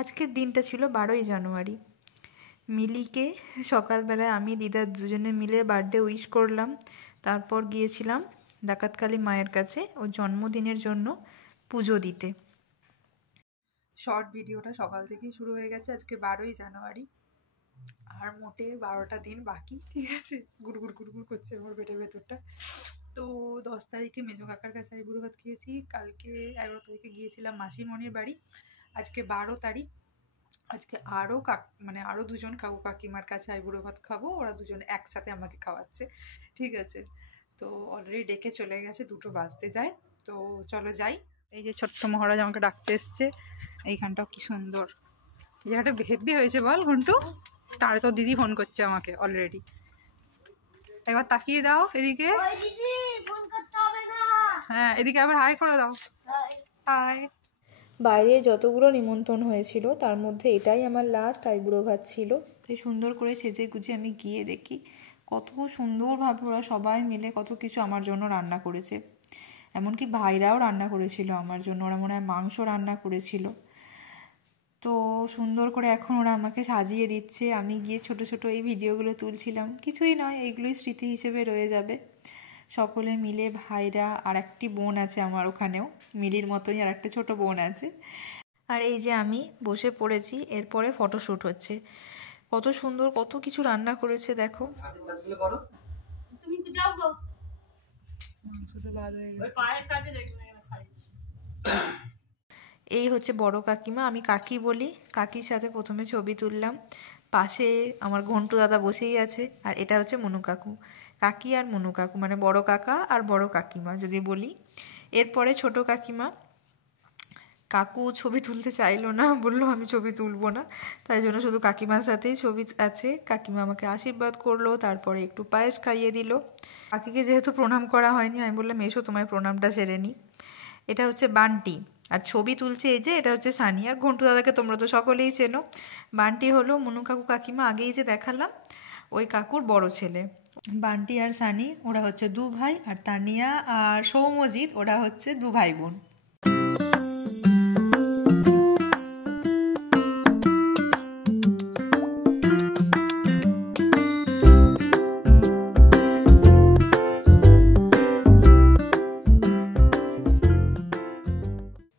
আজকের দিনটা ছিল 12ই জানুয়ারি। মিলিকে সকালবেলায় আমি দিদা দুজনে মিলে বার্থডে উইশ করলাম। তারপর গিয়েছিলাম ডাকাতকালী মায়ের কাছে ওর জন্মদিনের জন্য পুজো দিতে। শর্ট ভিডিওটা সকাল থেকেই শুরু হয়ে গেছে। আজকে 12ই জানুয়ারি, আর মোটে 12টা দিন বাকি। ঠিক আছে, গুড়গুড় গুড়গুড় করছে আমার পেটের ভেতরটা। তো 10 তারিখে মেজো কাকার কাছে আইবুড়ো ভাত খেয়েছি, কালকে 11 তারিখে গিয়েছিলাম মাসিমণির বাড়ি। আজকে 12 তারিখ, আজকে আরও আরও দুজন কাকু কাকিমার কাছে আইবুড়ো ভাত খাবো। ওরা দুজন একসাথে আমাকে খাওয়াচ্ছে। ঠিক আছে, তো অলরেডি ডেকে চলে গেছে, 2টো বাজতে যায়। তো চলো যাই। এই যে ছোট্ট মহারাজ আমাকে ডাকতে এসছে। এইখানটাও কি সুন্দর, জায়গাটা হেব্বি হয়েছে বল ঘন্টু। তার তো দিদি ফোন করছে আমাকে অলরেডি। একবার তাকিয়ে দাও এদিকে। হ্যাঁ, এদিকে আবার হাই করে দাও। হাই। বাইরে যতগুলো নিমন্ত্রণ হয়েছিল তার মধ্যে এটাই আমার লাস্ট আইবুড়ো ভাত ছিল। তাই সুন্দর করে সেজে গুজে আমি গিয়ে দেখি কত সুন্দরভাবে ওরা সবাই মিলে কত কিছু আমার জন্য রান্না করেছে। এমনকি ভাইরাও রান্না করেছিল আমার জন্য, ওরা মনে হয় মাংস রান্না করেছিল। তো সুন্দর করে এখন ওরা আমাকে সাজিয়ে দিচ্ছে, আমি গিয়ে ছোট ছোট এই ভিডিওগুলো তুলছিলাম। কিছুই নয়, এগুলোই স্মৃতি হিসেবে রয়ে যাবে। সকলে মিলে, ভাইরা, আর একটি বোন আছে আমার ওখানেও, মিলির মতোই আর একটা ছোট বোন আছে। আর এই যে আমি বসে পড়েছি, এরপরে ফটোশ্যুট হচ্ছে। কত সুন্দর কত কিছু রান্না করেছে দেখো। এই হচ্ছে বড় কাকিমা, আমি কাকি বলি। কাকির সাথে প্রথমে ছবি তুললাম। পাশে আমার ঘন্টু দাদা বসেই আছে। আর এটা হচ্ছে মনু কাকু। কাকি আর মনু কাকু মানে বড় কাকা আর বড় কাকিমা যদি বলি। এরপরে ছোট কাকিমা। কাকু ছবি তুলতে চাইলো না, বললো আমি ছবি তুলবো না। তাই জন্য শুধু কাকিমার সাথেই ছবি আছে। কাকিমা আমাকে আশীর্বাদ করলো, তারপরে একটু পায়েস খাইয়ে দিল। কাকিকে যেহেতু প্রণাম করা হয়নি, আমি বললাম এসো তোমায় প্রণামটা সেরে নিই। এটা হচ্ছে বান্টি, আর ছবি তুলছে এই যে, এটা হচ্ছে সানি। আর ঘন্টু দাদাকে তোমরা তো সকলেই চেনো। বান্টি হলো মনু কাকু কাকিমা আগেই যে দেখালাম ওই কাকুর বড় ছেলে। বান্টি আর সানি ওরা হচ্ছে 2 ভাই, আর তানিয়া আর সৌমজিৎ ওরা হচ্ছে 2 ভাই বোন।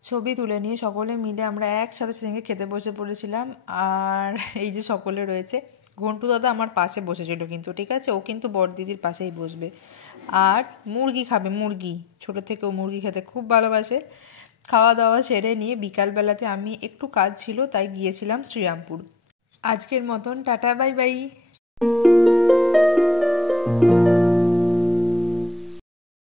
ছবি তুলে নিয়ে সকলে মিলে আমরা একসাথে সেদিনকে খেতে বসে পড়েছিলাম। আর এই যে সকলে রয়েছে, ঘন্টু দাদা আমার পাশে বসেছিল কিন্তু, ঠিক আছে, ও কিন্তু বড়দিদির পাশেই বসবে। আর মুরগি খাবে, মুরগি, ছোটো থেকে ও মুরগি খেতে খুব ভালোবাসে। খাওয়া দাওয়া সেরে নিয়ে বিকালবেলাতে আমি একটু কাজ ছিল তাই গিয়েছিলাম শ্রীরামপুর। আজকের মতন টাটা, বাই বাই।